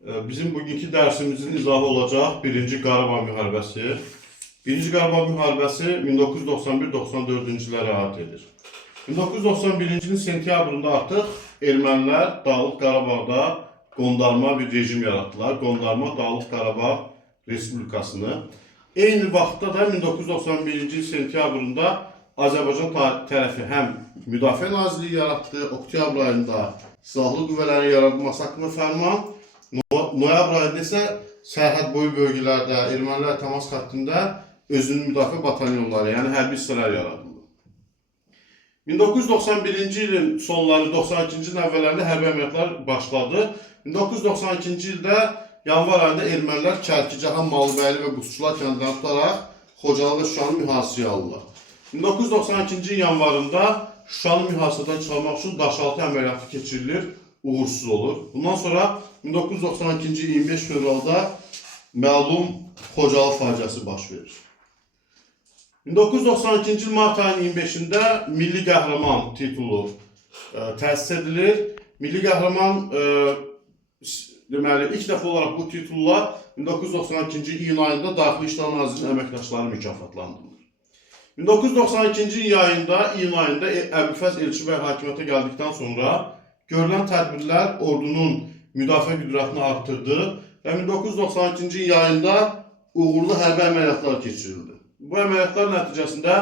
Bizim bugünkü dersimizin izahı olacaq 1-ci Qarabağ müharibəsi. 1-ci Qarabağ müharibəsi 1991-94-cü illərə aid edir. 1991-ci ilin sentyabrında artıq ermənilər Dağlıq Qarabağda qondarma bir rejim yaratdılar. Qondarma Dağlıq Qarabağ Respublikasını. Eyni vaxtda da 1991-ci il sentyabrında Azərbaycan tərəfi həm Müdafiə Nazirliyi yaratdı, oktyabr ayında Silahlı Qüvvələrin yaradılması haqqında fərman, noyabr ayında isə sərhəd boyu bölgələrdə ermənilər təmas xəttində özünün müdafiə batalyonları, yəni hərbi hissələr yaradıldı. 1991-ci ilin sonları, 92-ci ilin əvvəllərində hərbi əməliyyatlar başladı. 1992-ci ildə yanvar ayında ermənilər Kərkicahan, Malıbəyli və Qusçular kəndlərini tutaraq Xocalı və Şuşanı mühasirəyə alırlar. 1992-ci il yanvarında Şuşanı mühasirədən çıxarmaq üçün Daşaltı əməliyyatı keçirilir, uğursuz olur. Bundan sonra 1992-ci il 25 fevralda məlum Xocalı faciəsi baş verir. 1992-ci il mart ayının 25-də Milli Qəhrəman titulu təsis edilir. Milli Qəhrəman deməli, ilk dəfə olaraq bu titulla 1992-ci iyun ayında Daxili İşlər Nazirliyinin əməkdaşları mükafatlandırılır. 1992-ci iyun ayında Əbülfəz Elçibəy hakimiyyətə gəldikdən sonra görülən tədbirlər ordunun müdafiə qüdrətini artırdı və 1992-ci ayında uğurlu hərbi əməliyyatlar keçirildi. Bu əməliyyatlar nəticəsində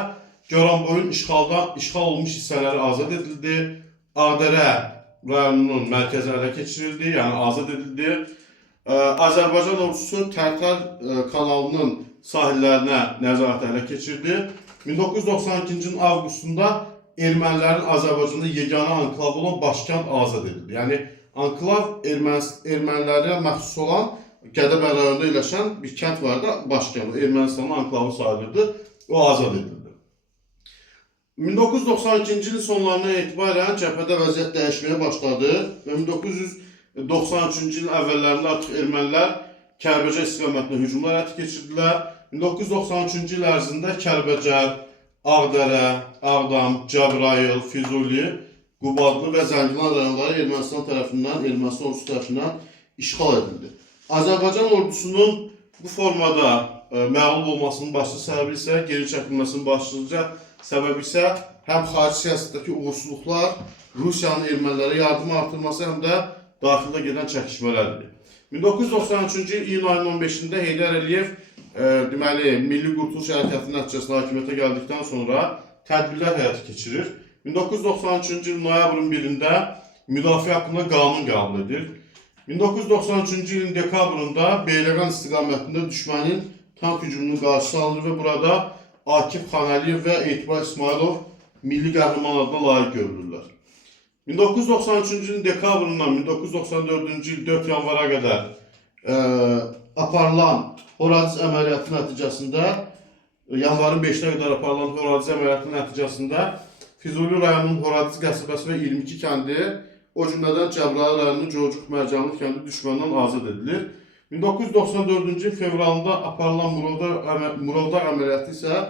Goranboyun işğal olmuş hissələri azad edildi, Ağdərə rayonunun mərkəzi ələ keçirildi, yəni azad edildi. Azərbaycan ordusu Tərtər kanalının sahillərinə nəzarət ələ keçirdi. 1992-ci ilin avqustunda ermənilərin Azərbaycanda yeganə anklav olan Başkənd azad edildi. Yəni, anklav ermənilərə məxsus olan Gədəbəy rayonunda yerləşən bir kənd var da, Başkənd, Ermənistanın anklavı sayılırdı, o azad edildi. 1992-ci ilin sonlarına etibarən cəbhədə vəziyyət dəyişməyə başladı və 1993-cü ilin əvvəllərində artıq ermənilər Kəlbəcər istiqamətində hücumlar həyata keçirdilər. 1993-cü il ərzində Kəlbəcər, Ağdərə, Ağdam, Cəbrayıl, Füzuli, Qubadlı və Zəngilan rayonları Ermənistan ordusu tərəfindən işğal edildi. Azərbaycan ordusunun bu formada məğlub olmasının başlı səbəbi isə, geri çəkilməsinin başlıca səbəbi isə həm xarici siyasətdəki uğursuzluqlar, Rusiyanın ermənilərə yardım artırması, həm də daxildə gedən çəkişmələrdir. 1993-cü il iyun ayının 15-də Heydər Əliyev Milli Qurtuluş Hərəkatının nəticəsində hakimiyyətə gəldikdən sonra tədbirlər həyata keçirir. 1993-cü il noyabrın 1-də müdafiə haqqında qanun qəbul edilir. 1993-cü ilin dekabrında Beyləqan istiqamətində düşmənin tank hücumunun qarşısı alınır və burada Akif Xanəliyev və Etibar İsmailov milli qəhrəman adına layiq görülürlər. 1993-cü ilin dekabrından 1994-cü il 4 yanvara qədər aparılan Horadiz əməliyyatı nəticəsində, yanvarın 5-nə qədər aparılan Horadiz əməliyyatı nəticəsində Füzuli rayonunun Horadiz qəsəbəsi və 22 kəndi, o cümlədən Cəbrayıl rayonunun Cocuq Mərcanlı kəndi düşməndən azad edilir. 1994-cü il fevralında aparılan Murovdağ əməliyyatı isə